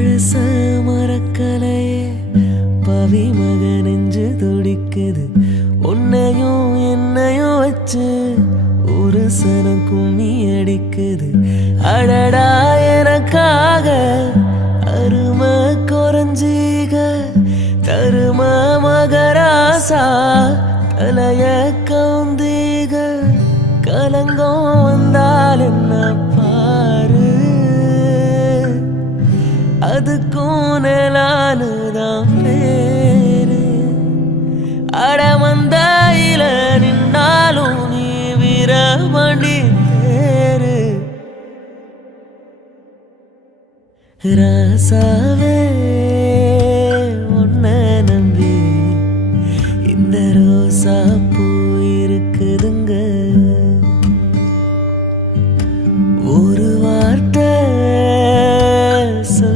பழச மறக்கலையே பவி மக நெஞ்சு துடிக்குது உன்னையும் என்னையும் வச்சு ஒரு சன கும்மி அடிக்குது அடடா எனக்காக அருமை குறைஞ்சீக தரும மகராசா தலைய கவுந்தீக கலங்கம் வந்தால் என்ன பாரு அதுக்கும் நிலானுதான் பேரு அடமந்தையில நின்னாலும் நீ வீரமணி பேரு ராசாவே